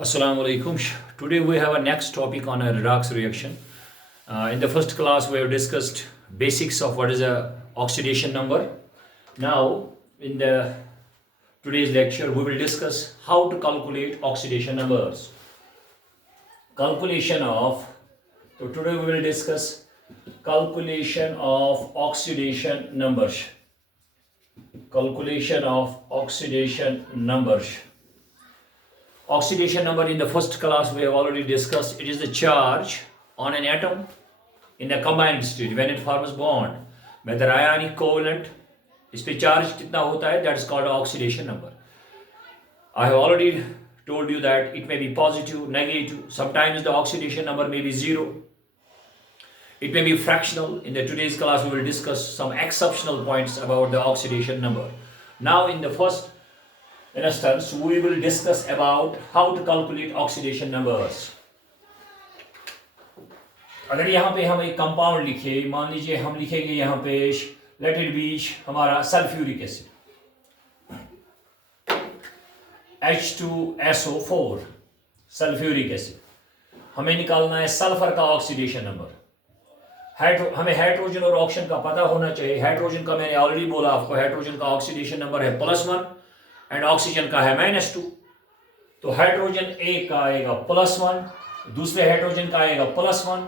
Assalamu alaikum. Today we have a next topic on a redox reaction. In the first class we have discussed basics of what is a oxidation number. Now in the today's lecture we will discuss how to calculate oxidation numbers. Calculation of so today we will discuss calculation of oxidation numbers. Calculation of oxidation numbers. Oxidation number in the first class we have already discussed. It is the charge on an atom in a combined state when it forms bond. Whether ionic covalent, इस पे charge कितना होता है, that is called oxidation number. I have already told you that it may be positive, negative. Sometimes the oxidation number may be 0. It may be fractional. In the today's class we will discuss some exceptional points about the oxidation number. Now in the first instance we will discuss about how to calculate oxidation numbers. अगर यहाँ पे हम एक compound लिखे, मान लीजिए हम लिखेंगे यहाँ पे लेट इट बी हमारा sulphuric acid H2SO4 sulphuric acid. हमें निकालना है सल्फर का ऑक्सीडेशन नंबर. हमें हाइड्रोजन और ऑक्सीजन का पता होना चाहिए. हाइड्रोजन का मैंने ऑलरेडी बोला आपको, हाइड्रोजन का ऑक्सीडेशन नंबर है +1 एंड ऑक्सीजन का है -2. तो हाइड्रोजन एक का आएगा +1, दूसरे हाइड्रोजन का आएगा +1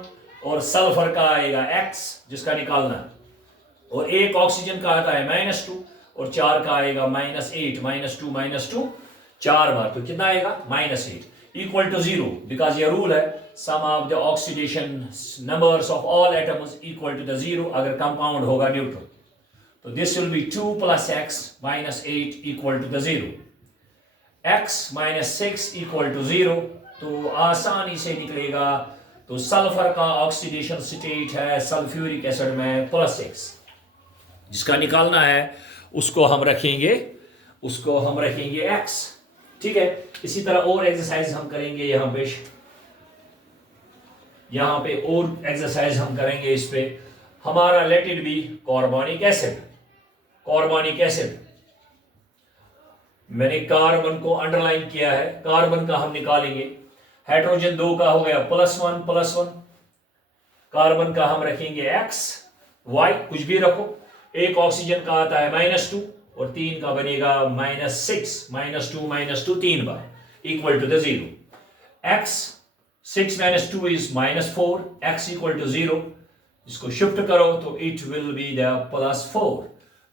और सल्फर का आएगा X जिसका निकालना है, और एक ऑक्सीजन का आता है -2 और 4 का आएगा -8. -2 4 बार तो कितना आएगा -8 इक्वल टू 0. बिकॉज ये रूल है sum of the oxidation numbers of all atoms equal to the 0 अगर कंपाउंड होगा neutral. So this will be 2 plus x minus 8 equal to the 0. x minus 6 equal to 0. तो आसानी से निकलेगा. तो sulphur का ऑक्सीडेशन स्टेट है सल्फ्यूरिक एसिड में +6. जिसका निकालना है उसको हम रखेंगे x. ठीक है. इसी तरह और एक्सरसाइज हम करेंगे यहाँ पे और एक्सरसाइज हम करेंगे. इस पे हमारा late it B carbonic acid. मैंने कार्बन को अंडरलाइन किया है. कार्बन का हम निकालेंगे. हाइड्रोजन 2 का हो गया +1. कार्बन का हम रखेंगे x y कुछ भी रखो. एक ऑक्सीजन का आता है -2 और 3 का बनेगा -6. -2 3 बार equal to the 0. x 6 - 2 is -4. x equal to 0. इसको शिफ्ट करो तो इट विल बी द +4.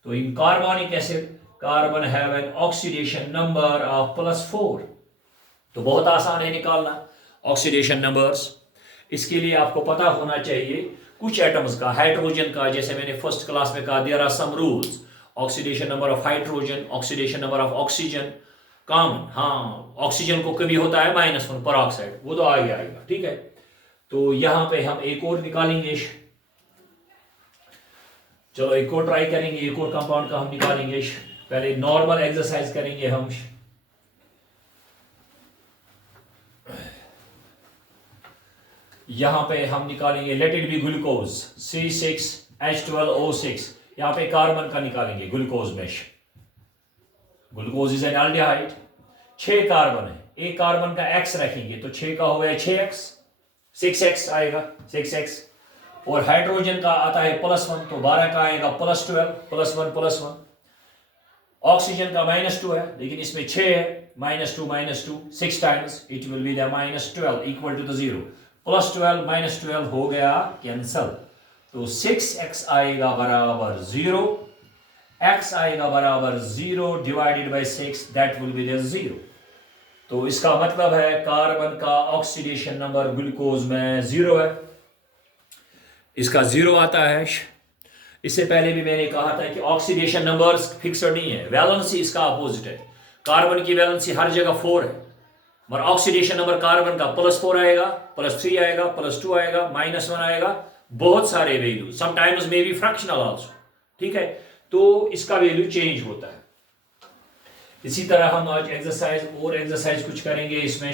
तो in carbonic acid carbon have an oxidation number of +4. तो बहुत आसान है निकालना ऑक्सीडेशन नंबर्स. इसके लिए आपको पता होना चाहिए कुछ एटम्स का. हाइड्रोजन का जैसे मैंने फर्स्ट क्लास में कहा there are some rules. Oxidation number of hydrogen, oxidation number of oxygen common. हाँ, ऑक्सीजन को कभी होता है -1 पर ऑक्साइड, वो तो आगे आएगा. ठीक है. तो यहाँ पे हम एक और निकालेंगे. चलो एक और ट्राई करेंगे. एक और कंपाउंड का हम निकालेंगे. पहले नॉर्मल एक्सरसाइज करेंगे हम. यहां पे हम निकालेंगे late it B glucose C6H12O6. यहां पे कार्बन का निकालेंगे ग्लूकोज में. Glucose is an aldehyde. 6 carbon है. एक कार्बन का X रखेंगे तो 6 का हो गया 6x. 6x आएगा 6x. और हाइड्रोजन का आता है +1 तो 12 का आएगा +12. +1. ऑक्सीजन का -2 है लेकिन इसमें 6 है. -2 6 times it will be the -12 equal to the 0. +12 -12 हो गया कैंसल. तो 6x आएगा बराबर 0. x आएगा बराबर 0 divided by 6 that will be the 0. तो इसका मतलब है कार्बन का ऑक्सीडेशन नंबर ग्लूकोज में 0 है. इसका 0 आता है. इससे पहले भी मैंने कहा था कि ऑक्सीडेशन नंबर्स फिक्स्ड नहीं है. वैलेंसी इसका अपोजिट है. कार्बन की वैलेंसी हर जगह 4 है मगर ऑक्सीडेशन नंबर कार्बन का +4 आएगा, +3 आएगा, +2 आएगा, -1 आएगा. बहुत सारे value. Sometimes may be fractional also. ठीक है. तो इसका वैल्यू चेंज होता है. इसी तरह हम आज एक्सरसाइज कुछ करेंगे. इसमें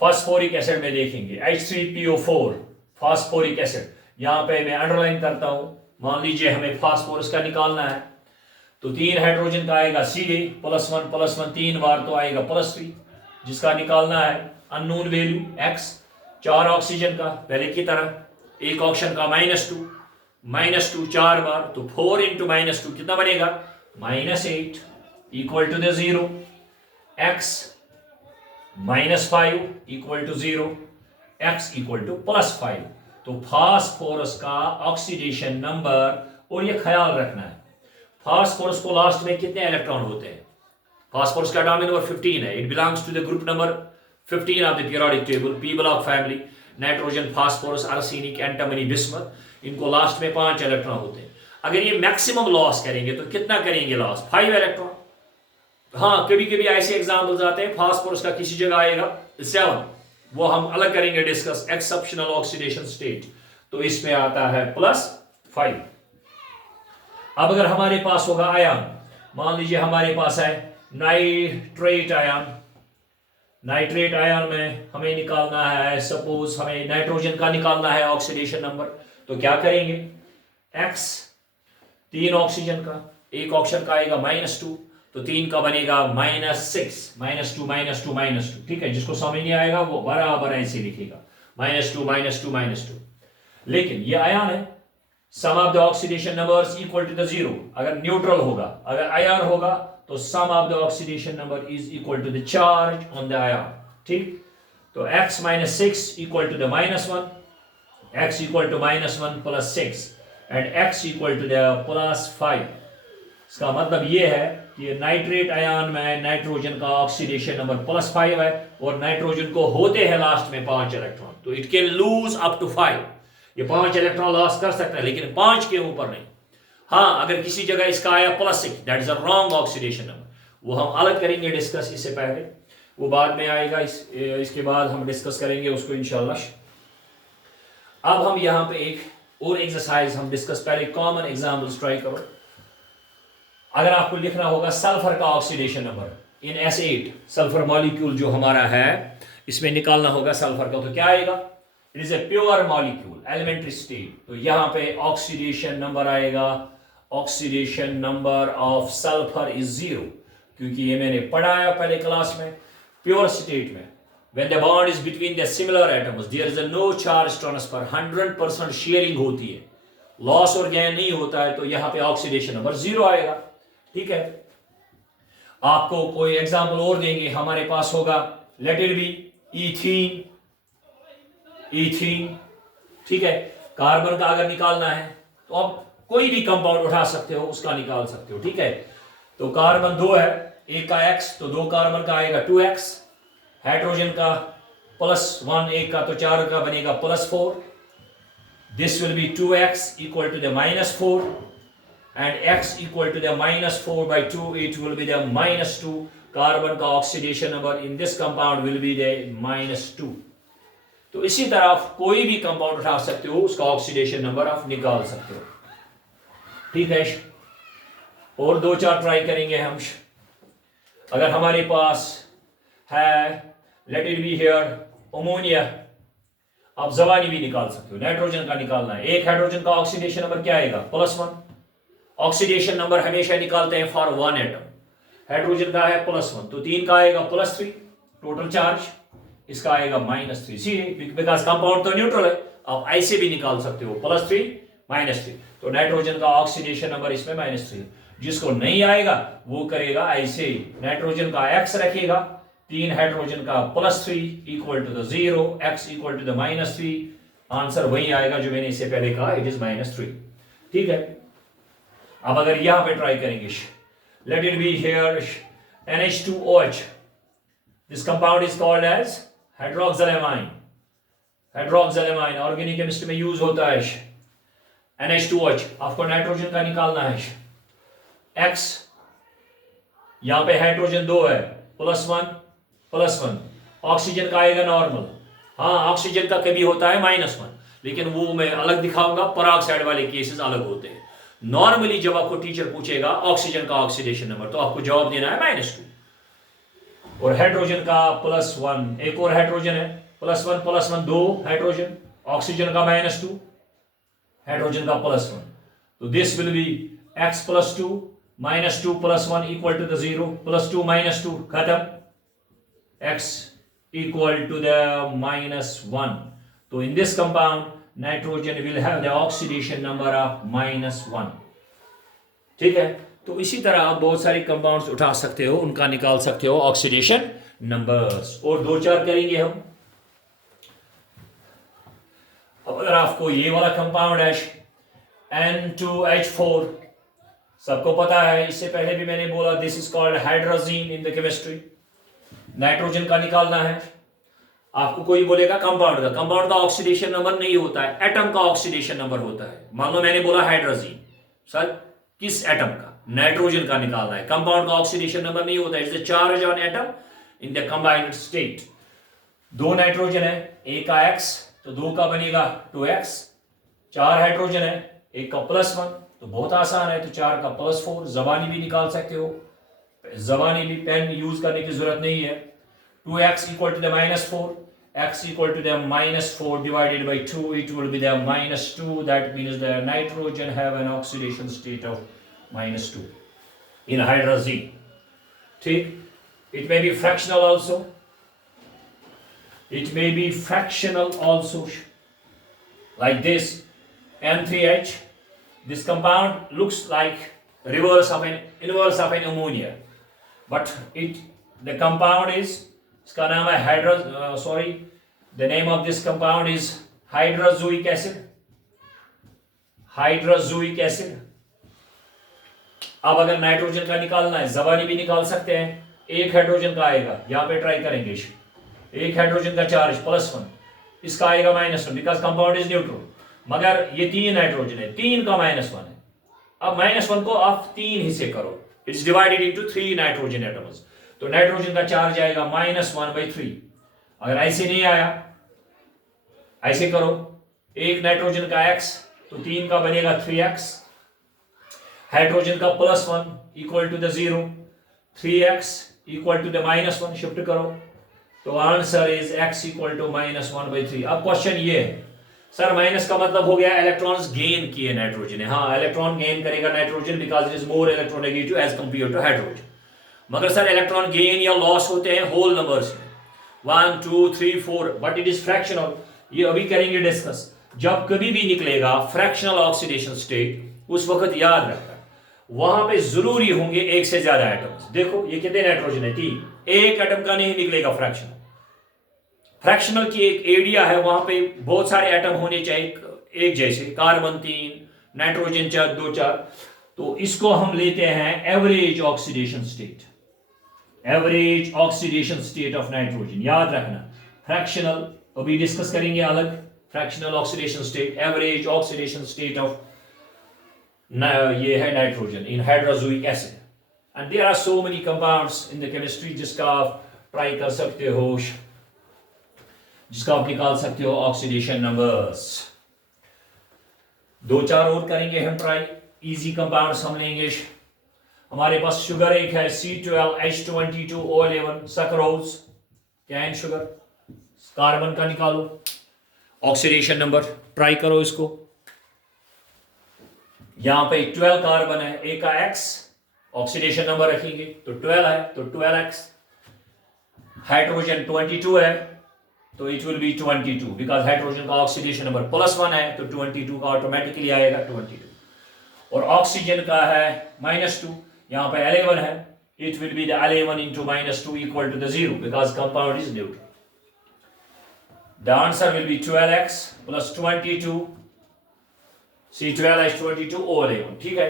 फास्फोरिक एसिड में देखेंगे H3PO4 फास्फोरिक एसिड. यहां पे मैं अंडरलाइन करता हूं. मान लीजिए हमें फास्फोरस का निकालना है तो 3 हाइड्रोजन का आएगा सीधे +1 3 बार तो आएगा +3, जिसका निकालना है अननोन वैल्यू x। 4 ऑक्सीजन का पहले की तरह, एक ऑप्शन का -2 4 बार तो 4 इंटू -2 कितना बनेगा -8 equal to the 0, x -5 equal to 0, x equal to +5। तो फास्फोरस का ऑक्सीडेशन नंबर, और ये ख्याल रखना है फास्फोरस को लास्ट में कितने इलेक्ट्रॉन होते हैं। फास्फोरस का एटॉमिक नंबर 15 है, it belongs to the group number 15 of the periodic table, P block family, nitrogen, phosphorus, arsenic, antimony, bismuth, इनको लास्ट में 5 इलेक्ट्रॉन होते हैं। अगर ये मैक्सिमम लॉस करेंगे तो कितना करेंगे लॉस, 5 इलेक्ट्रॉन। हाँ, कभी कभी ऐसे एग्जाम्पल्स आते हैं फास्फोरस का किसी जगह आएगा 7, वो हम अलग करेंगे डिस्कस, एक्सेप्शनल ऑक्सीडेशन स्टेट, तो इसमें आता है +5। अब अगर हमारे पास होगा आयन, मान लीजिए हमारे पास है नाइट्रेट आयन, नाइट्रेट आयन में हमें निकालना है, सपोज हमें नाइट्रोजन का निकालना है ऑक्सीडेशन नंबर, तो क्या करेंगे x, 3 ऑक्सीजन का, एक ऑक्सीजन का आएगा -2, तो 3 का बनेगा -6, -2, ठीक है। जिसको समझ नहीं आएगा वो बराबर ऐसे लिखेगा -2। लेकिन ये आयन है, sum of the oxidation numbers equal to the 0। अगर न्यूट्रल होगा, अगर आयन होगा तो sum of the oxidation number is equal to the charge on the ion, ठीक। तो x -6 equal to the -1, x equal to -1 + 6 and x equal to the +5। इसका मतलब ये है कि नाइट्रेट आयन में नाइट्रोजन का ऑक्सीडेशन नंबर +5 है, और नाइट्रोजन को होते हैं लास्ट में 5 इलेक्ट्रॉन, तो it can lose up to 5। ये 5 इलेक्ट्रॉन लॉस कर सकता है, लेकिन 5 के ऊपर नहीं। हाँ, अगर किसी जगह इसका आया +6, that is a wrong oxidation number, वो हम अलग करेंगे डिस्कस, इससे पहले वो बाद में आएगा, इसके बाद हम डिस्कस करेंगे उसको इंशाल्लाह। अब हम यहाँ पे एक और एक्सरसाइज हम डिस्कस, पहले कॉमन एग्जाम्पल्स ट्राई करो। अगर आपको लिखना होगा सल्फर का ऑक्सीडेशन नंबर इन S8, सल्फर मॉलिक्यूल जो हमारा है इसमें निकालना होगा सल्फर का, तो क्या आएगा, it is a pure molecule, elementary state, तो यहाँ पे ऑक्सीडेशन नंबर आएगा, oxidation number of sulphur is 0, क्योंकि ये मैंने पढ़ाया पहले क्लास में, प्योर स्टेट में when the bond is between the similar atoms there is a no charge transfer, 100% sharing होती है, लॉस और गेन नहीं होता है, तो यहाँ पे ऑक्सीडेशन नंबर 0 आएगा, ठीक है। आपको कोई एग्जांपल और देंगे, हमारे पास होगा लेट इट बी ईथीन, ठीक है। कार्बन का अगर निकालना है तो आप कोई भी कंपाउंड उठा सकते हो, उसका निकाल सकते हो, ठीक है। तो कार्बन 2 है, एक का x, तो 2 कार्बन का आएगा 2x, हाइड्रोजन का +1, एक का तो 4 का बनेगा +4, this will be 2x equal to the -4 and x equal to the -4/2, it will be the -2। Carbon का oxidation number in this compound will be the -2। तो इसी तरह आप कोई भी कंपाउंड उठा सकते हो, उसका ऑक्सीडेशन नंबर आप निकाल सकते हो, ठीक है। और 2-4 ट्राई करेंगे हम। अगर हमारे पास है late it be here ammonia, आप जबानी भी निकाल सकते हो, नाइट्रोजन का निकालना है, एक हाइड्रोजन का ऑक्सीडेशन नंबर क्या आएगा +1। ऑक्सीडेशन नंबर हमेशा निकालते हैं फॉर 1 एटम, हाइड्रोजन का है +1, तो 3 का आएगा +3, टोटल चार्ज इसका आएगा -3, सी, बिकॉज कंपाउंड तो न्यूट्रल है, आप ऐसे भी निकाल सकते हो +3 -3, तो नाइट्रोजन का ऑक्सीडेशन नंबर इसमें -3। जिसको नहीं आएगा वो करेगा ऐसे, नाइट्रोजन का x रखेगा, 3 हाइड्रोजन का +3 equal to the 0, x equal to the -3, answer वही आएगा जो मैंने इससे पहले कहा, इट इज -3, ठीक है। अब अगर यहां पे ट्राई करेंगे, let it be here NH2OH, this compound is called as hydroxylamine, hydroxylamine organic chemistry में यूज होता है। NH2OH आपको नाइट्रोजन का निकालना है, x यहां पे हाइड्रोजन 2 है, +1, ऑक्सीजन का आएगा नॉर्मल, हाँ ऑक्सीजन का कभी होता है -1, लेकिन वो मैं अलग दिखाऊंगा, पराऑक्साइड वाले केसेस अलग होते हैं। नॉर्मली जब आपको टीचर पूछेगा ऑक्सीजन का ऑक्सीडेशन नंबर, तो आपको जवाब देना है -2, और हाइड्रोजन का +1, एक और हाइड्रोजन है +1 2 हाइड्रोजन, ऑक्सीजन का -2, हाइड्रोजन का +1, तो this will B x +2 -2 + 1 = the 0, +2 -2 खत्म, x equal to the -1. So in this compound nitrogen will have the oxidation number of -1. ठीक है, तो इसी तरह आप बहुत सारे कंपाउंड्स उठा सकते हो, उनका निकाल सकते हो ऑक्सीडेशन नंबर्स। और 2-4 करेंगे हम। अब अगर आपको ये वाला कंपाउंड है N2H4, सबको पता है, इससे पहले भी मैंने बोला, this is called hydrazine in the chemistry. Nitrogen का निकालना है। आपको कोई बोलेगा कंपाउंड का ऑक्सीडेशन नंबर नहीं होता है, एटम का ऑक्सीडेशन नंबर होता है। मान लो मैंने बोला हाइड्रोजीन, सर किस एटम का? नाइट्रोजन का निकालना है। कंपाउंड का ऑक्सीडेशन नंबर नहीं होता है, it's the charge on atom in the combined state. 2 nitrogen है, एक का x, तो 2 का बनेगा 2x। 4 हाइड्रोजन है, एक का +1, तो बहुत आसान है, तो 4 का +4। जबानी भी निकाल सकते हो, जबानी भी पेन यूज करने की जरूरत नहीं है। 2x = the -4, x = the -4 divided by 2, it will be the -2. That means the nitrogen have an oxidation state of -2 in hydrazine. ठीक, it may be fractional also. It may be fractional also, like this N3H. This compound looks like inverse of an ammonia, but the compound is, इसका नाम है the name of this compound is hydrozoic acid. Hydrozoic acid. अब अगर nitrogen का निकालना है, जबानी भी निकाल सकते हैं। एक हाइड्रोजन का आएगा, यहाँ पे ट्राई करेंगे। एक हाइड्रोजन का चार्ज +1, इसका आएगा -1 बिकॉज कंपाउंड इज न्यूट्रल। मगर ये 3 नाइट्रोजन है, 3 का -1 है। अब -1 को आप 3 हिस्से करो, it's divided into 3 nitrogen atoms, तो नाइट्रोजन का चार्ज आएगा -1/3। अगर ऐसे नहीं आया, ऐसे करो, एक नाइट्रोजन का x, तो 3 का बनेगा 3x। हाइड्रोजन का +1 = the 0, 3x = the -1, शिफ्ट करो, तो आंसर इज x = -1/3। अब क्वेश्चन ये है, सर माइनस का मतलब हो गया इलेक्ट्रॉन्स गेन किए नाइट्रोजन ने। हाँ, इलेक्ट्रॉन गेन करेगा nitrogen because it is more electronegative as compare to hydrogen. मगर सर इलेक्ट्रॉन गेन या लॉस होते हैं होल नंबर्स में, 1 2 3 4, बट इट इज फ्रैक्शनल। ये अभी करेंगे डिस्कस। जब कभी भी निकलेगा फ्रैक्शनल ऑक्सीडेशन स्टेट, उस वक्त याद रखना वहां पे जरूरी होंगे एक से ज्यादा एटम्स। देखो ये कितने नाइट्रोजन है? 3। एक एटम का नहीं निकलेगा फ्रैक्शनल। फ्रैक्शनल की एक एरिया है, वहां पे बहुत सारे एटम होने चाहिए एक जैसे, कार्बन 3, नाइट्रोजन 4, 2 4। तो इसको हम लेते हैं average oxidation state. Average oxidation state of nitrogen याद रखना। फ्रैक्शनल अभी डिस्कस करेंगे अलग, fractional oxidation state, average oxidation state of ये है nitrogen in hydrazoic acid. And there are so many compounds in the chemistry जिसका आप ट्राई कर सकते हो, जिसका आप निकाल सकते हो ऑक्सीडेशन नंबर्स। 2-4 और करेंगे हम ट्राई, इजी कंपाउंड्स हम लेंगे। हमारे पास शुगर एक है C12H22O11 सैकरोज, कैन शुगर। कार्बन का निकालो ऑक्सीडेशन नंबर, ट्राई करो इसको। यहां पे 12 कार्बन है, एक का X, ऑक्सीडेशन नंबर रखेंगे तो 12 है, तो 12X। हाइड्रोजन 22 है, तो it will B 22 because hydrogen का ऑक्सीडेशन नंबर +1 है, तो 22 का ऑटोमेटिकली आएगा 22। और ऑक्सीजन का है -2, यहाँ पे 11 है, it will be the 11 into -2 equal to the 0 because compound is neutral. The answer will be 12x plus 22, C12H22O11, ठीक है।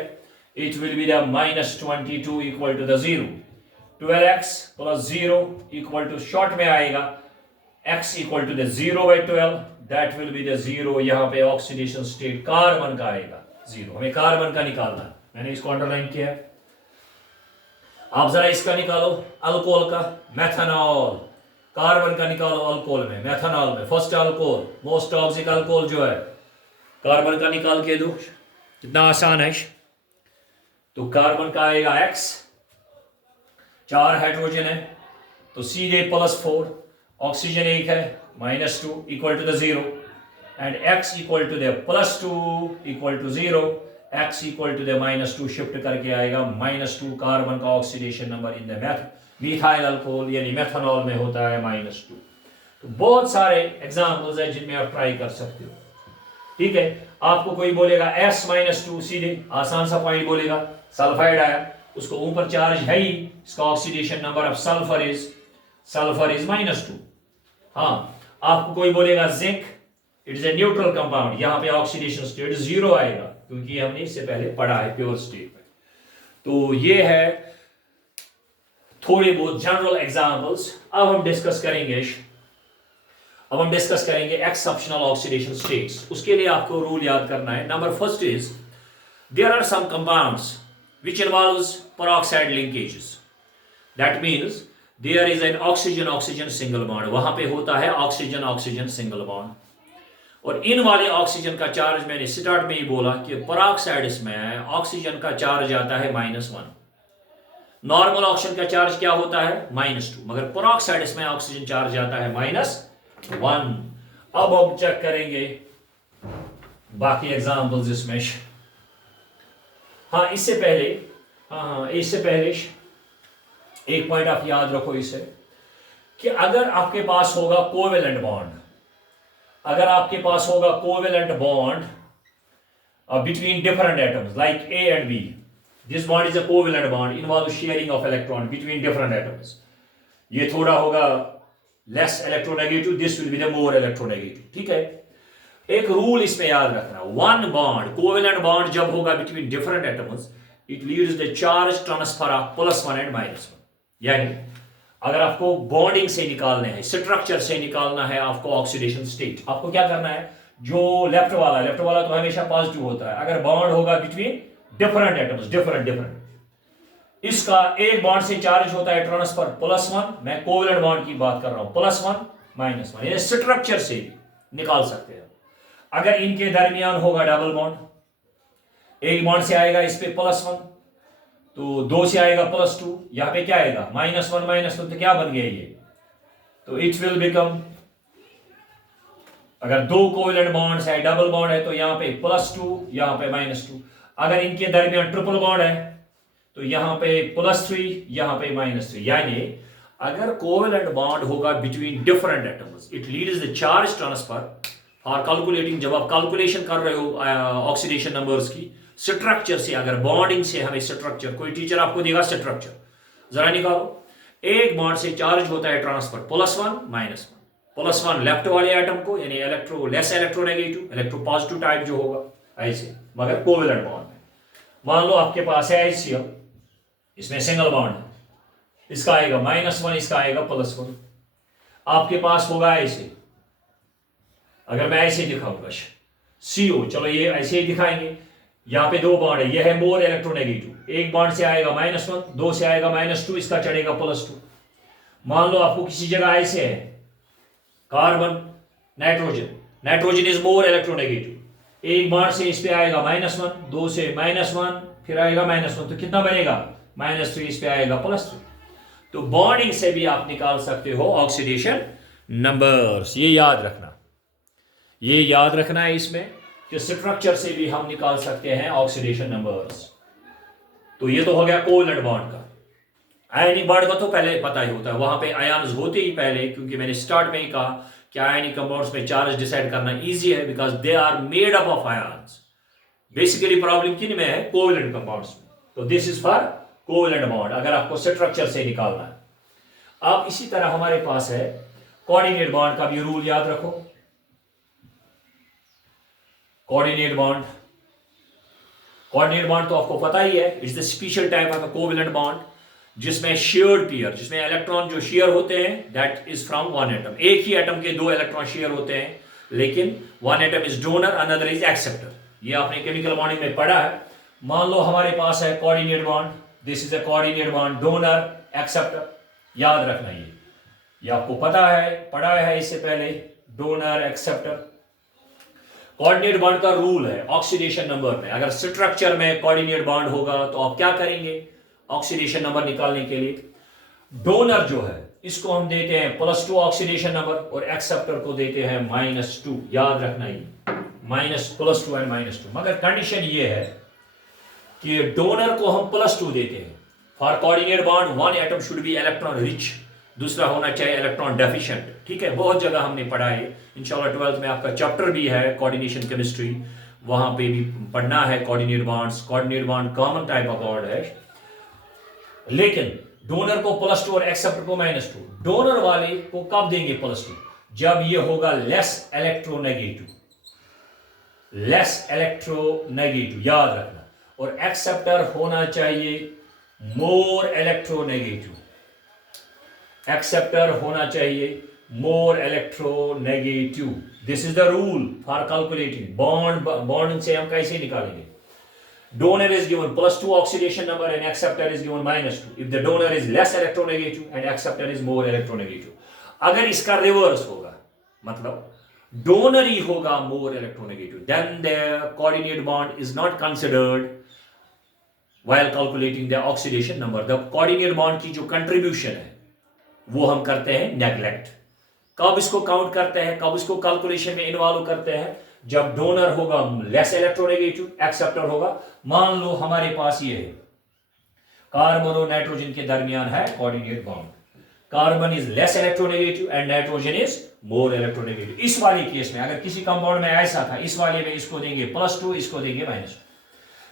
It will be the -22 equal to the 0. 12x plus 0 equal to, short में आएगा x equal to the 0/12, that will be the 0। यहाँ पे oxidation state carbon का आएगा 0, हमें carbon का निकालना है, मैंने इसको अंडरलाइन किया है। आप जरा इसका निकालो, अल्कोहल का, मेथनॉल। कार्बन का निकालो अल्कोहल में, मेथनॉल में, first alcohol, most toxic alcohol जो है, कार्बन का निकाल के दो, कितना आसान है। तो कार्बन का आएगा x, 4 हाइड्रोजन है, तो सीधे +4, ऑक्सीजन एक है, -2 equal to the 0, and x equal to the +2 equal to 0, x equal to the -2 shift करके आएगा -2 कार्बन का oxidation number in the methyl alcohol यानी मेथनॉल में होता है -2। तो बहुत सारे एग्जांपल्स हैं जिनमें आप ट्राई कर सकते हो। ठीक है, आपको कोई बोलेगा S-2 सीधे आसान सा पॉइंट बोलेगा, सल्फाइड आया, उसको ऊपर चार्ज है ही, इसका oxidation number of sulphur is -2। हाँ, आपको कोई बोलेगा zinc, it is a neutral compound, यहां पे ऑक्सीडेशन स्टेट 0 आएगा क्योंकि हमने इससे पहले पढ़ा है प्योर स्टेट में। तो ये है थोड़े बहुत जनरल एग्जांपल्स। अब हम डिस्कस करेंगे एक्सेप्शनल ऑक्सीडेशन स्टेट्स। उसके लिए आपको रूल याद करना है। Number first is there are some compounds which involves peroxide linkages. That means there is an oxygen oxygen single bond, वहां पे होता है ऑक्सीजन ऑक्सीजन सिंगल बॉन्ड। और इन वाले ऑक्सीजन का चार्ज मैंने स्टार्ट में ही बोला कि पेरोक्साइड्स में ऑक्सीजन का चार्ज आता है -1, नॉर्मल ऑक्सीजन का चार्ज क्या होता है -2, मगर पेरोक्साइड्स में ऑक्सीजन चार्ज आता है -1। अब हम चेक करेंगे बाकी एग्जांपल्स इसमें। हाँ, इससे पहले एक पॉइंट आप याद रखो इसे कि अगर आपके पास होगा covalent bond between different atoms like A and B, this bond is a covalent bond, involves sharing of electron between different atoms. ये थोड़ा होगा less electronegative, this will be the more electronegative। ठीक है, एक रूल इसमें याद रखना, one bond covalent bond जब होगा between different atoms, it leads the charge transfer of +1 and -1। यानी अगर आपको बॉन्डिंग से निकालने हैं, स्ट्रक्चर से निकालना है आपको ऑक्सीडेशन स्टेट, आपको क्या करना है, जो लेफ्ट वाला तो हमेशा पॉजिटिव होता है। अगर बॉन्ड होगा बिटवीन डिफरेंट एटम्स, डिफरेंट, इसका एक बॉन्ड से चार्ज होता है ट्रांसफर +1, मैं कोवेलेंट बॉन्ड की बात कर रहा हूं, +1 -1, ये स्ट्रक्चर से निकाल सकते हैं। अगर इनके दरमियान होगा डबल बॉन्ड, एक बॉन्ड से आएगा इस पे +1, तो 2 से आएगा +2, यहां पे क्या आएगा -1 तो क्या बन गया ये, तो इट विल बिकम, अगर दो कोवेलेंट बॉन्ड्स है, डबल बॉन्ड है, तो यहां पे +2, यहां पे -2। अगर इनके दरमियान ट्रिपल बॉन्ड है तो यहां पे +3, यहां पे -3। यानी अगर कोवेलेंट बॉन्ड होगा between different atoms, it leads the charge transfer for calculating. जब आप कैलकुलेशन कर रहे हो ऑक्सीडेशन नंबर्स की, स्ट्रक्चर से, अगर बॉन्डिंग से हमें स्ट्रक्चर, कोई टीचर आपको देगा स्ट्रक्चर, जरा निकालो, एक बॉन्ड से चार्ज होता है ट्रांसफर +1 -1, +1 लेफ्ट वाले एटम को, यानी लेस इलेक्ट्रोनेगेटिव, इलेक्ट्रोपॉजिटिव टाइप जो होगा ऐसे, मगर कोवेलेंट बॉन्ड में। मान लो आपके पास है HCl, इसमें सिंगल बॉन्ड है, इसका आएगा -1, इसका आएगा +1। आपके पास होगा ऐसे, अगर मैं ऐसे दिखाऊंगा CO, चलो ये ऐसे ही दिखाएंगे, यहां पे दो बॉन्ड है, ये है मोर इलेक्ट्रोनेगेटिव, एक बॉन्ड से आएगा -1, 2 से आएगा -2, इसका चढ़ेगा +2। मान लो आपको किसी जगह ऐसे है carbon, nitrogen is more electronegative, एक बॉन्ड से इस पे आएगा -1, 2 से -1, फिर आएगा -1, तो कितना बनेगा -3, इस पे आएगा +3। तो बॉन्डिंग से भी आप निकाल सकते हो ऑक्सीडेशन नंबर्स, ये याद रखना है इसमें कि स्ट्रक्चर से भी हम निकाल सकते हैं ऑक्सीडेशन नंबर्स। तो ये तो हो गया कोवेलेंट बॉन्ड का। आयनिक बॉन्ड का तो पहले पता ही होता है, वहां पे आयन्स होते ही पहले, क्योंकि मैंने स्टार्ट में ही कहा कि आयनिक कंपाउंड्स में चार्ज डिसाइड करना इजी है, because they are made up of ions. Basically problem किन में है, कोवेलेंट कंपाउंड्स में। तो this is for covalent bond, अगर आपको स्ट्रक्चर से निकालना है। अब इसी तरह हमारे पास है कोऑर्डिनेट बॉन्ड का भी रूल याद रखो। कोऑर्डिनेट बॉन्ड तो आपको पता ही है, it's the special type of covalent bond जिसमें शेयर्ड पेयर, जिसमें इलेक्ट्रॉन जो शेयर होते हैं, that is from one atom. एक ही एटम के दो इलेक्ट्रॉन शेयर होते हैं, लेकिन one atom is donor, another is acceptor. ये आपने केमिकल बॉन्डिंग में पढ़ा है। मान लो हमारे पास है coordinate bond, this is a coordinate bond, donor acceptor. याद रखना ये आपको पता है, पढ़ा है इससे पहले, डोनर एक्सेप्टर। कोऑर्डिनेट बॉन्ड का रूल है ऑक्सीडेशन नंबर में, अगर स्ट्रक्चर में कोऑर्डिनेट बॉन्ड होगा तो आप क्या करेंगे ऑक्सीडेशन नंबर निकालने के लिए, डोनर जो है इसको हम देते हैं +2 ऑक्सीडेशन नंबर और एक्सेप्टर को देते हैं -2। याद रखना ये -+2 एंड -2, मगर कंडीशन ये है कि डोनर को हम +2 देते हैं। For coordinate bond one atom should be electron rich, दूसरा होना चाहिए इलेक्ट्रॉन डेफिशिएंट। ठीक है, बहुत जगह हमने पढ़ा है, इंशाल्लाह 12th में आपका चैप्टर भी है कोऑर्डिनेशन केमिस्ट्री, वहां पे भी पढ़ना है coordinate bonds. Coordinate bond common type of bond है, लेकिन डोनर को +2 और एक्सेप्टर को -2। डोनर वाले को कब देंगे +2? जब ये होगा लेस इलेक्ट्रोनेगेटिव, याद रखना। और एक्सेप्टर होना चाहिए more electronegative, this is the rule for calculating bond. Bond से हम कैसे निकालेंगे? Donor is given +2 oxidation number and acceptor is given -2. If the donor is less electronegative and acceptor is more electronegative. अगर इसका reverse होगा, मतलब donor ही होगा more electronegative, then the coordinate bond is not considered while calculating the oxidation number. The coordinate bond की जो contribution है वो हम करते हैं neglect. कब इसको काउंट करते हैं, कब इसको कैलकुलेशन में इन्वॉल्व करते हैं? जब डोनर होगा लेस इलेक्ट्रोनेगेटिव, एक्सेप्टर होगा, मान लो हमारे पास ये है कार्बन और नाइट्रोजन के दरमियान है coordinate bond, carbon is less electronegative and nitrogen is more electronegative. इस वाले केस में अगर किसी कंपाउंड में ऐसा था, इस वाले में इसको देंगे +2, इसको देंगे -2।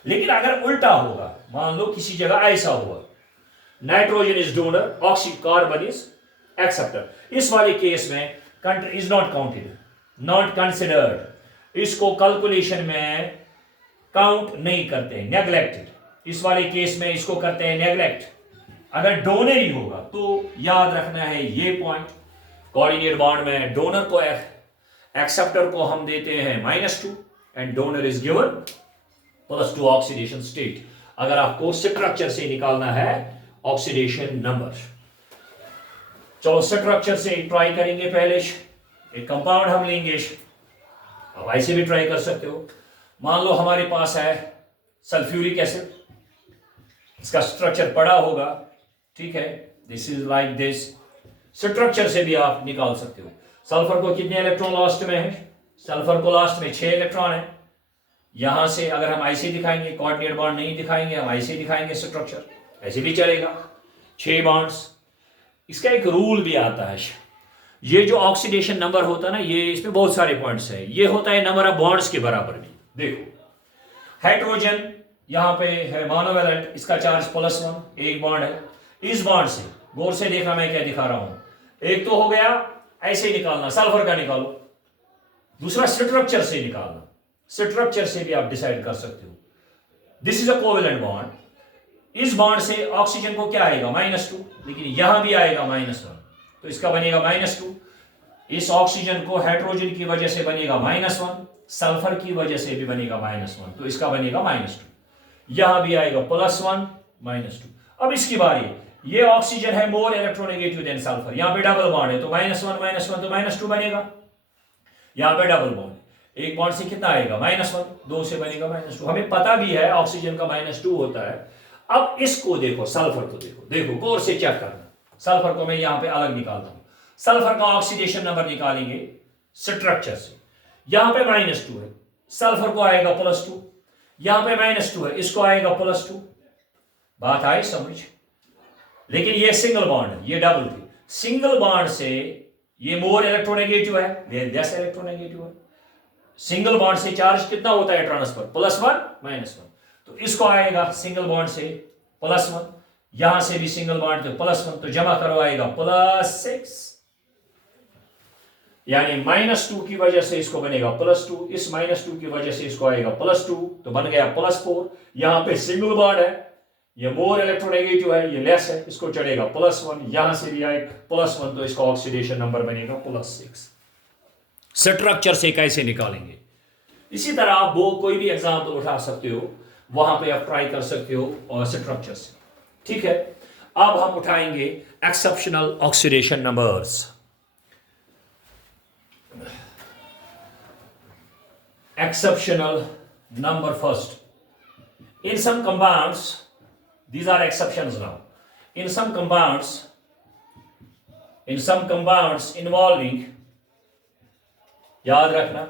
लेकिन अगर उल्टा होगा, मान लो किसी जगह ऐसा हुआ, nitrogen is donor, carbon is acceptor, इस वाले केस में country is not counted, not considered, इसको कैलकुलेशन में काउंट नहीं करते, नेग्लेक्टेड। इस वाले केस में इसको करते हैं नेग्लेक्ट। अगर डोनर ही होगा तो याद रखना है ये पॉइंट, कोऑर्डिनेट बॉन्ड में डोनर को एक्सेप्टर को हम देते हैं -2 and donor is given +2 oxidation state. अगर आपको स्ट्रक्चर से निकालना है ऑक्सीडेशन नंबर, चलो स्ट्रक्चर से ट्राई करेंगे। पहले एक कंपाउंड हम लेंगे, अब ऐसे भी ट्राई कर सकते हो। मान लो हमारे पास है सल्फ्यूरिक एसिड, इसका स्ट्रक्चर पड़ा होगा, ठीक है, this is like this. Structure से भी आप निकाल सकते हो। सल्फर को कितने इलेक्ट्रॉन लास्ट में है? सल्फर को लास्ट में 6 इलेक्ट्रॉन है। यहां से अगर हम ऐसे दिखाएंगे, कोऑर्डिनेट बॉन्ड नहीं दिखाएंगे, हम ऐसे दिखाएंगे स्ट्रक्चर, ऐसे भी चलेगा, 6 बॉन्ड्स। इसका एक रूल भी आता है, ये जो ऑक्सीडेशन नंबर होता है ना, ये इसमें बहुत सारे पॉइंट्स हैं, ये होता है नंबर ऑफ बॉन्ड्स के बराबर भी। देखो हाइड्रोजन यहां पे है मोनोवैलेंट, इसका चार्ज +1, एक बॉन्ड है। इस बॉन्ड से गौर से देखना मैं क्या दिखा रहा हूं, एक तो हो गया ऐसे ही निकालना, सल्फर का निकालो, दूसरा स्ट्रक्चर से निकालना, स्ट्रक्चर से भी आप डिसाइड कर सकते हो। This is a covalent bond, इस बॉन्ड से ऑक्सीजन को क्या आएगा -2, लेकिन यहां भी आएगा -1, तो इसका बनेगा -2। इस ऑक्सीजन को हाइड्रोजन की वजह से बनेगा -1, सल्फर की वजह से भी बनेगा -1, तो इसका बनेगा -2। यहां भी आएगा +1 -2। अब इसकी बारी, ये ऑक्सीजन है मोर इलेक्ट्रोनेगेटिव देन सल्फर, यहां पे डबल बॉन्ड है तो -1 तो -2 बनेगा। यहां पे डबल बॉन्ड, एक बॉन्ड से कितना आएगा -1, 2 से बनेगा -2। हमें पता भी है ऑक्सीजन का -2 होता है। अब इसको देखो, सल्फर को देखो, देखो गौर से चेक करना। सल्फर को मैं यहां पे अलग निकालता हूं, सल्फर का ऑक्सीडेशन नंबर निकालेंगे स्ट्रक्चर से, यहां पे -2 है, सल्फर को आएगा +2, यहां पे -2 है, इसको आएगा +2। बात आई समझ? लेकिन ये सिंगल बॉन्ड है, ये डबल थी। सिंगल बॉन्ड से ये मोर इलेक्ट्रोनेगेटिव है, ये लेस इलेक्ट्रोनेगेटिव है। सिंगल बॉन्ड से चार्ज कितना होता है ट्रांसफर? +1 -1, तो इसको आएगा सिंगल बॉन्ड से +1, यहां से भी सिंगल बॉन्ड तो +1, तो जमा करो आएगा +6, यानी -2 की वजह से इसको बनेगा +2, इस -2 की वजह से इसको आएगा +2, तो बन गया +4। यहां पे सिंगल बॉन्ड है, ये मोर इलेक्ट्रोनेगेटिव है, ये लेस है, इसको चढ़ेगा +1, यहां से भी आएगा +1, तो इसका ऑक्सीडेशन नंबर बनेगा +6। स्ट्रक्चर से कैसे निकालेंगे? इसी तरह आप वो कोई भी एग्जाम्पल उठा सकते हो, वहां पे आप ट्राई कर सकते हो और स्ट्रक्चर से, ठीक है। अब हम उठाएंगे exceptional oxidation numbers. Exceptional number first. In some compounds, these are exceptions now. In some compounds involving, याद रखना,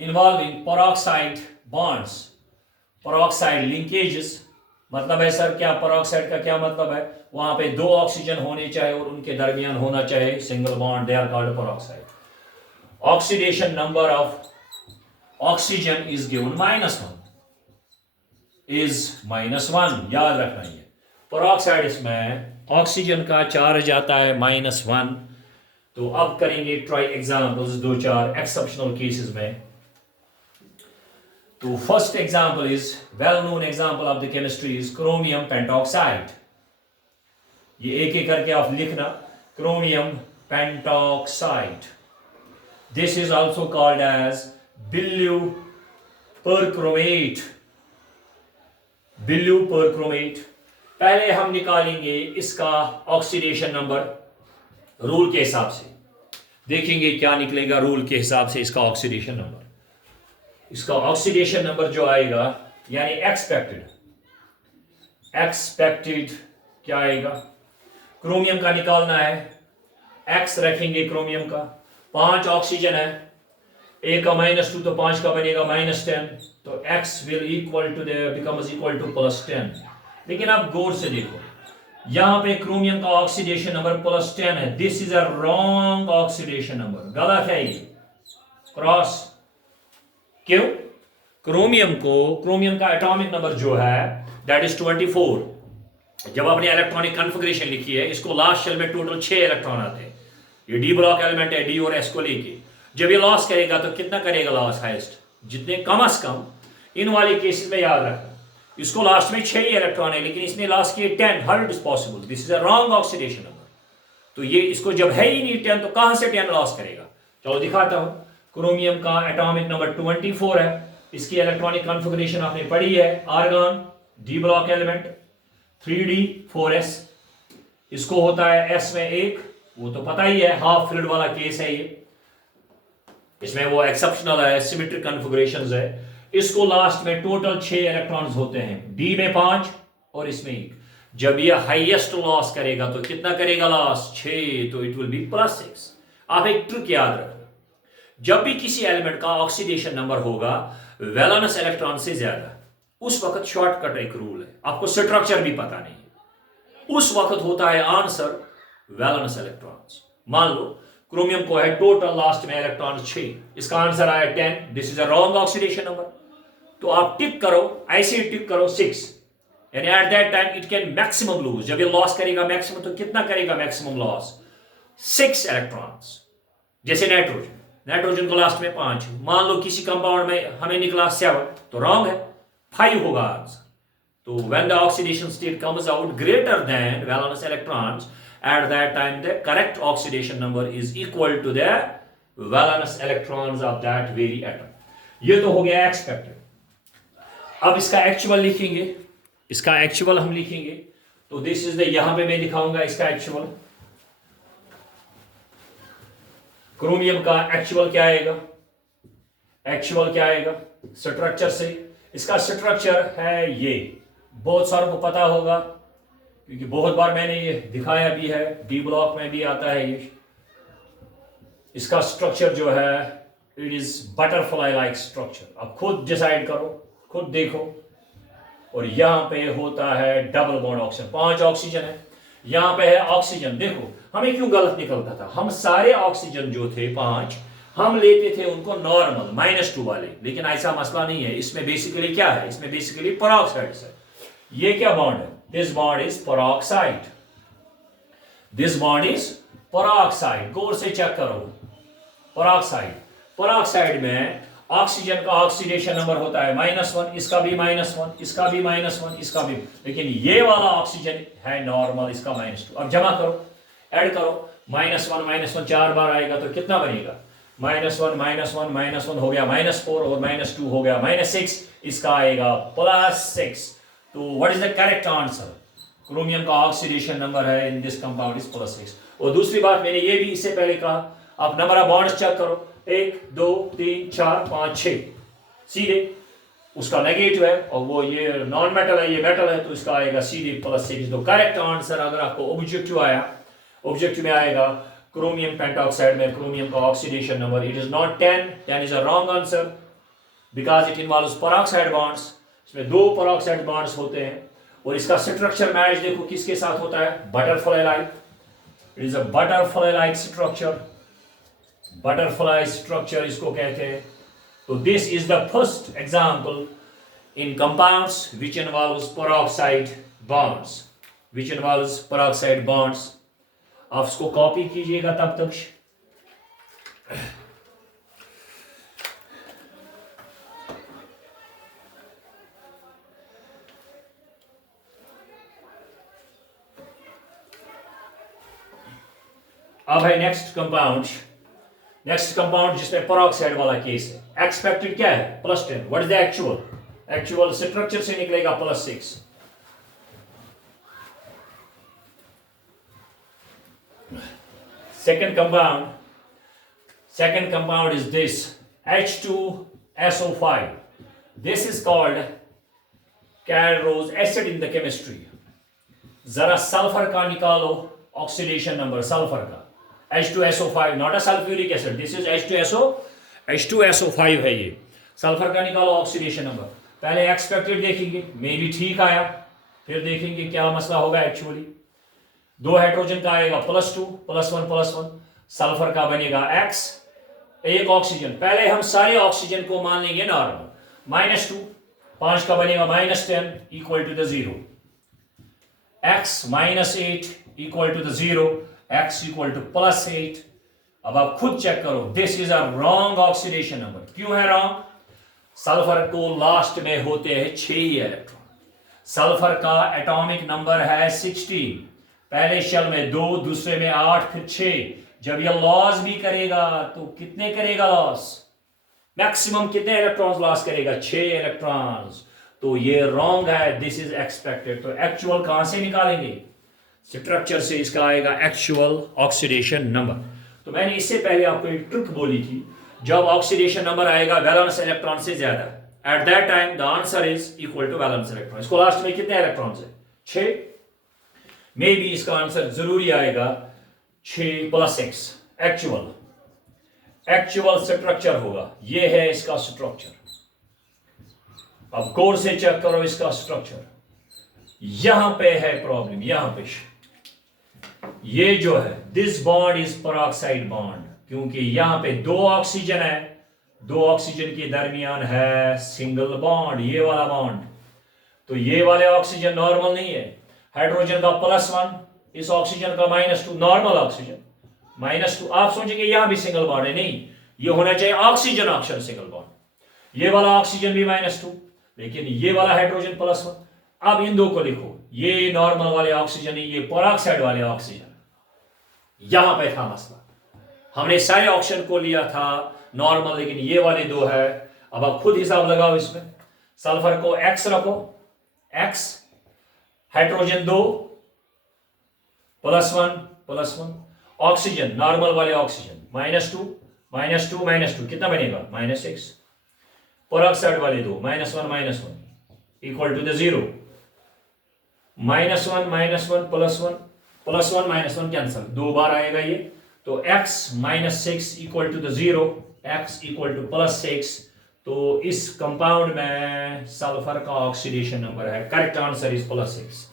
involving peroxide bonds, peroxide linkages, मतलब है सर क्या पेरोक्साइड का क्या मतलब है? वहां पे दो ऑक्सीजन होने चाहिए और उनके दरमियान होना चाहिए single bond, they are called peroxide. Oxidation number of oxygen is given -1, is -1. याद रखना ये पेरोक्साइड में ऑक्सीजन का चार्ज आता है -1. तो अब करेंगे ट्राई एग्जाम्पल्स, दो चार एक्सेप्शनल केसेस में. तो first example is well known example of the chemistry is chromium pentoxide. ये एक एक करके आप लिखना. Chromium pentoxide, this is also called as blue perchromate. Blue perchromate. पहले हम निकालेंगे इसका ऑक्सीडेशन नंबर रूल के हिसाब से. देखेंगे क्या निकलेगा रूल के हिसाब से इसका ऑक्सीडेशन नंबर. इसका ऑक्सीडेशन नंबर जो आएगा यानी एक्सपेक्टेड क्या आएगा? क्रोमियम का निकालना है. एक्स रखेंगे क्रोमियम का. 5 ऑक्सीजन है, एक का -2 तो 5 का बनेगा -10. तो x will equal to becomes equal to +10. लेकिन आप गौर से देखो यहां पे क्रोमियम का ऑक्सीडेशन नंबर +10 है. This is a wrong oxidation number. गलत है ये, क्रॉस. क्यों? क्रोमियम का एटॉमिक नंबर जो है दैट इज 24. जब आपने इलेक्ट्रॉनिक कन्फिगरेशन लिखी है, इसको लास्ट शेल में टोटल 6 इलेक्ट्रॉन आते हैं. ये डी ब्लॉक एलिमेंट है, डी और एस को लेके. जब ये लॉस करेगा तो कितना करेगा लॉस? हाईएस्ट जितने कम अज कम इन वाले केसेस में याद रखना. इसको लास्ट में 6 इलेक्ट्रॉन है लेकिन इसने लॉस किए 10. How it is possible? This is a wrong oxidation number. तो ये इसको जब है ही नहीं 10 तो कहां से 10 लॉस करेगा? चलो दिखाता हूं. क्रोमियम का एटॉमिक नंबर 24 है. इसकी इलेक्ट्रॉनिक कॉन्फ़िगरेशन आपने पढ़ी है. Argon, d block element, 3d4s. इसको होता है s में 1, वो तो पता ही है, हाफ फिल्ड वाला केस है ये. इसमें वो एक्सेप्शनल है, सिमेट्रिक कॉन्फ़िगरेशंस है. इसको लास्ट में टोटल 6 इलेक्ट्रॉन्स होते हैं. डी में 5 और इसमें 1. जब ये हाईएस्ट लॉस करेगा तो कितना करेगा लॉस? 6. तो इट विल बी +6. आप एक ट्रिक याद रखना. जब भी किसी एलिमेंट का ऑक्सीडेशन नंबर होगा वैलेंस इलेक्ट्रॉन से ज्यादा, उस वक्त शॉर्टकट एक रूल है. आपको स्ट्रक्चर भी पता नहीं है, उस वक्त होता है आंसर वैलेंस इलेक्ट्रॉन्स. मान लो क्रोमियम को है टोटल लास्ट में इलेक्ट्रॉन 6, इसका आंसर आया 10. This is a wrong oxidation number. तो आप टिक करो, ऐसे टिक करो 6, यानी at that time it can maximum lose. जब ये लॉस करेगा मैक्सिमम तो कितना करेगा मैक्सिमम लॉस? 6 इलेक्ट्रॉन्स. जैसे नाइट्रोजन को लास्ट में 5. मान लो किसी कंपाउंड में हमें निकला 7, तो रॉन्ग है, 5 होगा आंसर. तो when the oxidation state comes out greater than valence electrons, at that time the correct oxidation number is equal to the valence electrons of that very atom. ये तो हो गया एक्सपेक्टेड. अब इसका एक्चुअल लिखेंगे. इसका एक्चुअल हम लिखेंगे तो दिस इज द, यहां पे मैं दिखाऊंगा इसका एक्चुअल. क्रोमियम का एक्चुअल क्या आएगा? एक्चुअल क्या आएगा स्ट्रक्चर से? इसका स्ट्रक्चर है ये, बहुत सारों को पता होगा क्योंकि बहुत बार मैंने ये दिखाया भी है. डी ब्लॉक में भी आता है ये. इसका स्ट्रक्चर जो है it is butterfly like structure. आप खुद डिसाइड करो, खुद देखो. और यहां पे होता है डबल बॉन्ड ऑक्सीजन. 5 ऑक्सीजन है, यहां पे है ऑक्सीजन. देखो हमें क्यों गलत निकलता था, हम सारे ऑक्सीजन जो थे 5 हम लेते थे उनको नॉर्मल -2 वाले. लेकिन ऐसा मसला नहीं है. इसमें बेसिकली क्या है? इसमें बेसिकली पेरोक्साइड है. ये क्या बॉन्ड है? This bond is peroxide. This bond is peroxide. गौर से चेक करो. पेरोक्साइड में ऑक्सीजन का ऑक्सीडेशन नंबर होता है -1. इसका भी -1, इसका भी -1, इसका भी. लेकिन ये वाला ऑक्सीजन है नॉर्मल, इसका -2. अब जमा करो, ऐड करो. -1 4 बार आएगा तो कितना बनेगा? -1 हो गया -4 और -2 हो गया -6. इसका आएगा +6. तो what is the correct answer? Chromium का ऑक्सीडेशन नंबर है इन दिस कंपाउंड इज +6. और दूसरी बात मैंने ये भी इससे पहले कहा, आप नंबर ऑफ बॉन्ड्स चेक करो. 1 2 3 4 5 6. सीधे उसका नेगेटिव है और वो ये नॉन मेटल है, ये मेटल है, तो इसका आएगा सीधे +6. तो करेक्ट आंसर अगर आपको ऑब्जेक्टिव आया, ऑब्जेक्टिव में आएगा क्रोमियम पेंटॉक्साइड में क्रोमियम का oxidation number it is not 10. 10 is a wrong answer because it involves peroxide bonds. इसमें 2 पेरोक्साइड बॉन्ड्स होते हैं और इसका स्ट्रक्चर मैच देखो किसके साथ होता है, butterfly like. It is a butterfly like structure, butterfly structure इसको कहते हैं। तो this is the first example in compounds which involves peroxide bonds, which involves peroxide bonds. आप इसको कॉपी कीजिएगा तब तक। अब है नेक्स्ट कंपाउंड, नेक्स्ट कंपाउंड जिसमें पेरोक्साइड वाला केस है। एक्सपेक्टेड क्या है, +10। What is the actual, actual structure से निकलेगा +6। second compound is this H2SO5. this is called Caldrose acid in the chemistry. जरा सल्फर का निकालो ऑक्सीडेशन नंबर, सल्फर का H2SO5, not a sulphuric acid, this is H2SO5 है ये। Sulphur का निकालो ऑक्सीडेशन नंबर। पहले एक्सपेक्टेड देखेंगे, मे भी ठीक आया, फिर देखेंगे क्या मसला होगा एक्चुअली। 2 हाइड्रोजन का आएगा +2 +1 सल्फर का बनेगा X, 1 ऑक्सीजन। पहले हम सारे ऑक्सीजन को मान लेंगे नॉर्मल, -2, 5 का बनेगा -10 equal to the 0, X -8 equal to the 0, X equal to +8। अब आप खुद चेक करो, this is a wrong oxidation number. क्यों है रॉन्ग? सल्फर को लास्ट में होते हैं 6 इलेक्ट्रॉन। सल्फर का एटॉमिक नंबर है 16, पहले शेल में 2, दूसरे में 8, फिर 6। जब यह लॉस भी करेगा तो कितने करेगा लॉस, मैक्सिमम कितने इलेक्ट्रॉन्स लॉस करेगा, 6 इलेक्ट्रॉन्स। तो ये रॉन्ग है, दिस इज एक्सपेक्टेड। तो एक्चुअल कहां से निकालेंगे, स्ट्रक्चर से इसका आएगा एक्चुअल ऑक्सीडेशन नंबर। तो मैंने इससे पहले आपको एक ट्रिक बोली थी, जब ऑक्सीडेशन नंबर आएगा वैलेंस इलेक्ट्रॉन से ज्यादा, at that time the answer is equal to valence electron. इसको लास्ट में कितने इलेक्ट्रॉन्स है, 6। मे बी इसका आंसर जरूरी आएगा 6 + x। एक्चुअल स्ट्रक्चर होगा, ये है इसका स्ट्रक्चर। अब गौर से चेक करो इसका स्ट्रक्चर। यहां पे है प्रॉब्लम, यहां पे ये जो है this bond is peroxide bond, क्योंकि यहां पे 2 ऑक्सीजन है, 2 ऑक्सीजन के दरमियान है सिंगल बॉन्ड, ये वाला बॉन्ड। तो ये वाले ऑक्सीजन नॉर्मल नहीं है, हाइड्रोजन का +1, इस ऑक्सीजन का -2, नॉर्मल ऑक्सीजन -2। आप सोचेंगे यहां भी सिंगल बॉन्ड है, नहीं, ये होना चाहिए ऑक्सीजन ऑक्सीजन सिंगल बॉन्ड। ये वाला ऑक्सीजन भी -2, लेकिन ये वाला हाइड्रोजन +1। अब इन दो को लिखो, ये नॉर्मल वाले ऑक्सीजन है, ये पेरोक्साइड वाले ऑक्सीजन। यहां पे था मसला, हमने सारे ऑक्सीजन को लिया था नॉर्मल, लेकिन ये वाले 2 है। अब आप खुद हिसाब लगाओ इसमें, सल्फर को X रखो, X, हाइड्रोजन 2 +1, ऑक्सीजन नॉर्मल वाले ऑक्सीजन -2 कितना बनेगा, -6। पेरोक्साइड वाले 2 -1 इक्वल टू द 0, -1 +1 कैंसल, 2 बार आएगा ये। तो x -6 equal to the 0, x equal to +6। तो इस कंपाउंड में सल्फर का ऑक्सीडेशन नंबर है, करेक्ट आंसर इज +6।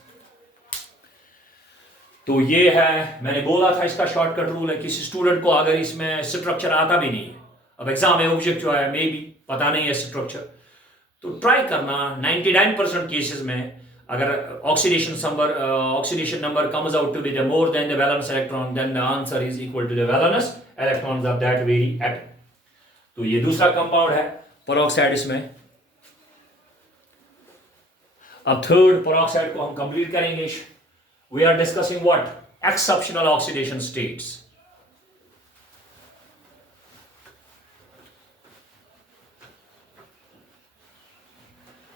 तो ये है, मैंने बोला था इसका शॉर्टकट रूल है। किसी स्टूडेंट को अगर इसमें स्ट्रक्चर आता भी नहीं है, अब एग्जाम में ऑब्जेक्टिव है, मे बी पता नहीं है स्ट्रक्चर, तो ट्राई करना। 99% केसेस में अगर oxidation number comes out to be more than the valence electron, then the answer is equal to the valence electrons of that very atom. तो ये दूसरा कंपाउंड है पेरोक्साइड इसमें। अब थर्ड पेरोक्साइड को हम कंप्लीट करेंगे। We are discussing what, exceptional oxidation states.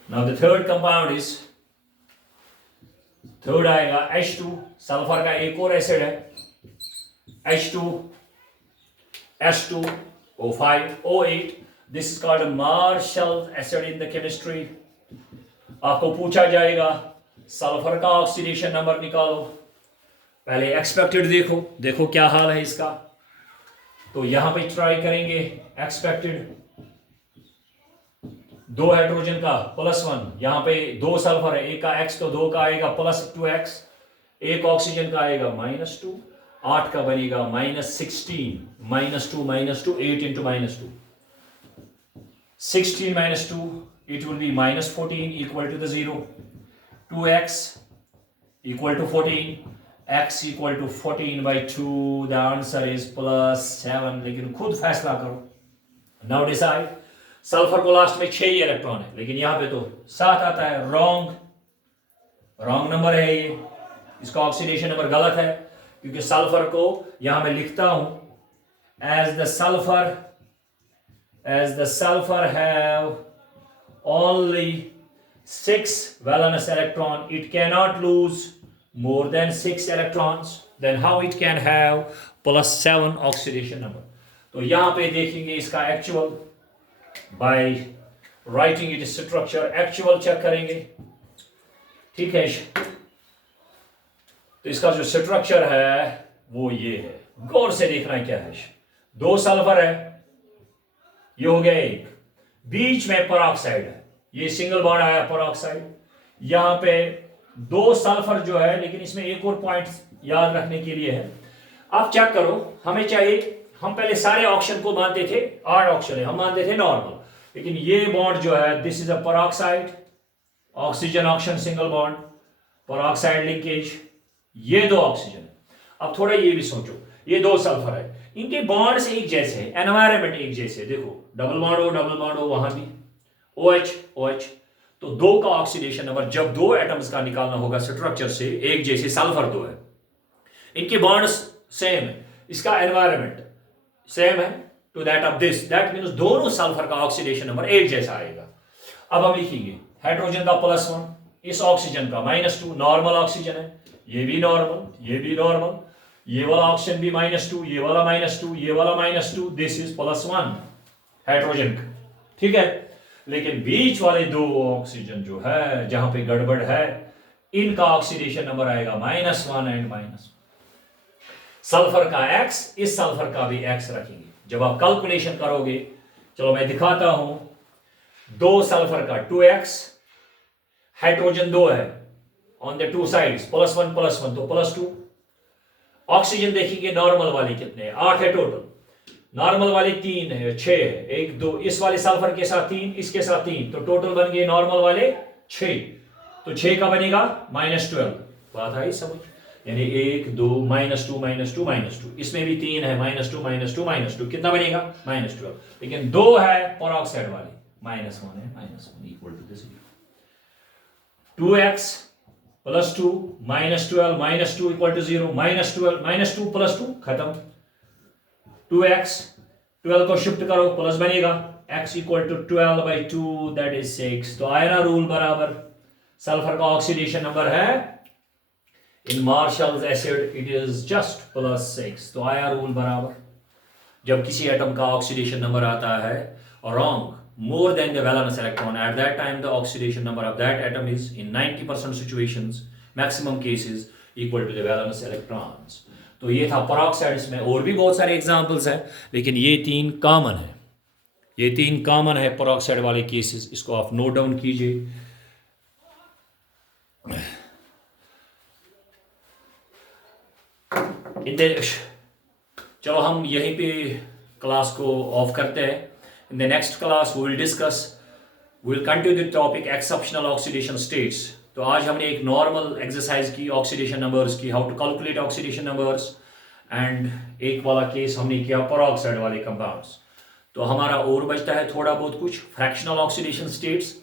Now the third compound is, third आएगा H2, सल्फर का एक और एसिड है, H2S2O5O8। This is called Marshall acid in the chemistry. आपको पूछा जाएगा सल्फर का ऑक्सीडेशन नंबर निकालो। पहले एक्सपेक्टेड देखो क्या हाल है इसका। तो यहां पे ट्राई करेंगे एक्सपेक्टेड, दो हाइड्रोजन का +1, यहाँ पे दो सल्फर है, एक का x तो दो का आएगा +2x, एक ऑक्सीजन का आएगा -2, 8 का बनेगा -16, -2 8 into -2, 16 -2 it will be -14 equal to the 0, 2x equal to 14, x equal to 14 by 2, the answer is +7, लेकिन खुद फैसला करो। Now decide. सल्फर को लास्ट में 6 ही इलेक्ट्रॉन है, लेकिन यहां पे तो 7 आता है, रॉन्ग नंबर है ये, इसका ऑक्सीडेशन नंबर गलत है, क्योंकि सल्फर को यहां मैं लिखता हूं as the sulphur have only 6 valence electron, it cannot lose more than 6 electrons, then how it can have +7 oxidation number? तो यहां पे देखेंगे इसका actual by writing it structure, actual check करेंगे, ठीक है। तो इसका जो स्ट्रक्चर है वो ये है, गौर से देखना है क्या है। दो सल्फर है, ये हो गया एक, बीच में पेरोक्साइड है, ये सिंगल बॉन्ड आया पेरोक्साइड, यहां पे दो सल्फर जो है, लेकिन इसमें एक और पॉइंट याद रखने के लिए है, आप चेक करो, हमें चाहिए, हम पहले सारे ऑक्सीजन को मानते थे 8 ऑक्सीजन है, हम मानते थे नॉर्मल, लेकिन ये बॉन्ड जो है this is a peroxide, oxygen oxygen single bond, peroxide linkage, ये दो ऑक्सीजन है। अब थोड़ा ये भी सोचो, ये दो सल्फर है, इनके बॉन्ड्स एक जैसे हैं, एनवायरनमेंट एक जैसे, देखो डबल बॉन्ड हो वहां भी, OH, तो दो का ऑक्सीडेशन नंबर, जब दो एटम्स का निकालना होगा स्ट्रक्चर से, एक जैसे सल्फर दो है, इनके बॉन्ड्स सेम है, इसका एनवायरनमेंट सेम है to that of this, that means दोनों सल्फर का ऑक्सीडेशन नंबर एक जैसा आएगा। अब हम लिखेंगे हाइड्रोजन का +1, इस ऑक्सीजन का -2, नॉर्मल ऑक्सीजन है, ये भी नॉर्मल, ये वाला ऑक्सीजन भी -2, ये वाला -2, दिस इज +1 हाइड्रोजन का, ठीक है। लेकिन बीच वाले दो ऑक्सीजन जो है, जहां पे गड़बड़ है, इनका ऑक्सीडेशन नंबर आएगा -1 एंड -1, सल्फर का x, इस सल्फर का भी x रखेंगे। जब आप कैलकुलेशन करोगे, चलो मैं दिखाता हूं, दो सल्फर का 2x, हाइड्रोजन 2 है ऑन द टू साइड्स, +1 तो +2, ऑक्सीजन देखिए नॉर्मल वाली कितने हैं, 8 है टोटल, नॉर्मल वाले 3 है, 6 है, 1 2, इस वाले सल्फर के साथ 3, इसके साथ 3, तो टोटल बन गए नॉर्मल वाले 6, तो 6 का बनेगा -12, बात आई समझ, यानी 1 2 -2, इसमें भी 3 है, -2, कितना बनेगा -12, लेकिन 2 है पेरोक्साइड वाली, -1 है, -1 equal to this, 2x +2 -12 equal to 0, -2 +2 खत्म, 2x 12 को शिफ्ट करो, प्लस बनेगा, x equal to 12/2 that is 6, तो आयरा रूल बराबर, सल्फर का ऑक्सीडेशन नंबर है in Marshall's acid it is just +6, तो आया रूल बराबर, जब किसी एटम का ऑक्सीडेशन नंबर आता है wrong more than the valence electron, at that time the oxidation number of that atom is in 90% situations, maximum cases, equal to the valence electrons. तो ये था पेरोक्साइड्स में, और भी बहुत सारे एग्जांपल्स हैं, लेकिन ये तीन कॉमन है पेरोक्साइड वाले केसेस, इसको आप नोट डाउन कीजिए। चलो हम यहीं पे क्लास को ऑफ करते हैं। In the next class we will continue the topic exceptional oxidation states. तो आज हमने एक नॉर्मल एक्सरसाइज की, ऑक्सीडेशन नंबर्स की, how to calculate oxidation numbers, and एक वाला केस हमने किया पेरोक्साइड वाले कंपाउंड्स। तो हमारा और बचता है थोड़ा बहुत कुछ fractional oxidation states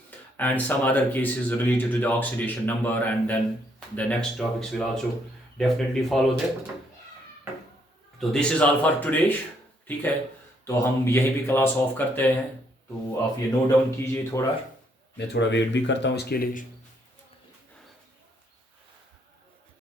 and some other cases related to the oxidation number, and then the next topics will also definitely follow that. तो this is all for today, ठीक है। तो हम यहीं भी क्लास ऑफ करते हैं, तो आप ये नोट डाउन कीजिए, थोड़ा मैं थोड़ा वेट भी करता हूँ इसके लिए।